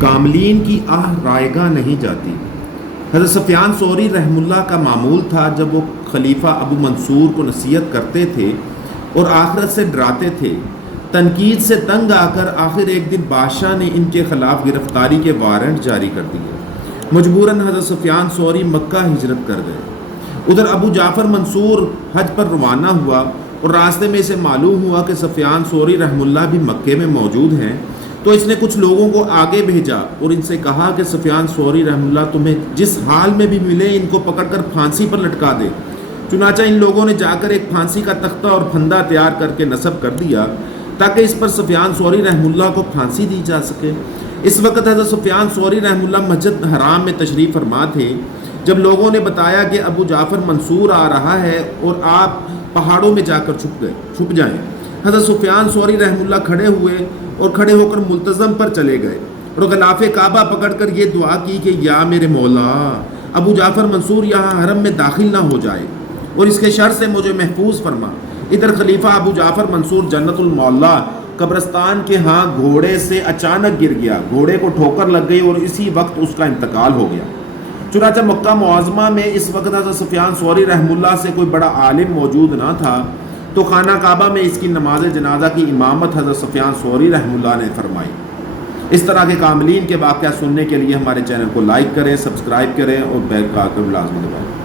کاملین کی آہ رائگاں نہیں جاتی۔ حضرت سفیان ثوری رحم اللہ کا معمول تھا جب وہ خلیفہ ابو منصور کو نصیحت کرتے تھے اور آخرت سے ڈراتے تھے، تنقید سے تنگ آ کر آخر ایک دن بادشاہ نے ان کے خلاف گرفتاری کے وارنٹ جاری کر دیے۔ مجبوراً حضرت سفیان ثوری مکہ ہجرت کر گئے۔ ادھر ابو جعفر منصور حج پر روانہ ہوا اور راستے میں اسے معلوم ہوا کہ سفیان ثوری رحم اللہ بھی مکے میں موجود ہیں، تو اس نے کچھ لوگوں کو آگے بھیجا اور ان سے کہا کہ سفیان ثوری رحم اللہ تمہیں جس حال میں بھی ملے ان کو پکڑ کر پھانسی پر لٹکا دے۔ چنانچہ ان لوگوں نے جا کر ایک پھانسی کا تختہ اور پھندا تیار کر کے نصب کر دیا تاکہ اس پر سفیان ثوری رحم اللہ کو پھانسی دی جا سکے۔ اس وقت حضرت سفیان ثوری رحم اللہ مسجد حرام میں تشریف فرما تھے جب لوگوں نے بتایا کہ ابو جعفر منصور آ رہا ہے اور آپ پہاڑوں میں جا کر چھپ جائیں۔ حضرت سفیان ثوری رحم اللہ کھڑے ہوئے اور کھڑے ہو کر ملتزم پر چلے گئے اور غلاف کعبہ پکڑ کر یہ دعا کی کہ یا میرے مولا، ابو جعفر منصور یہاں حرم میں داخل نہ ہو جائے اور اس کے شر سے مجھے محفوظ فرما۔ ادھر خلیفہ ابو جعفر منصور جنت المولا قبرستان کے ہاں گھوڑے سے اچانک گر گیا، گھوڑے کو ٹھوکر لگ گئی اور اسی وقت اس کا انتقال ہو گیا۔ چنانچہ مکہ معظمہ میں اس وقت حضرت سفیان ثوری رحم اللہ سے کوئی بڑا عالم موجود نہ تھا، تو خانہ کعبہ میں اس کی نماز جنازہ کی امامت حضرت سفیان ثوری رحم اللہ نے فرمائی۔ اس طرح کے کاملین کے واقعات سننے کے لیے ہمارے چینل کو لائک کریں، سبسکرائب کریں اور بیل کا آئکن لازمی دبائیں۔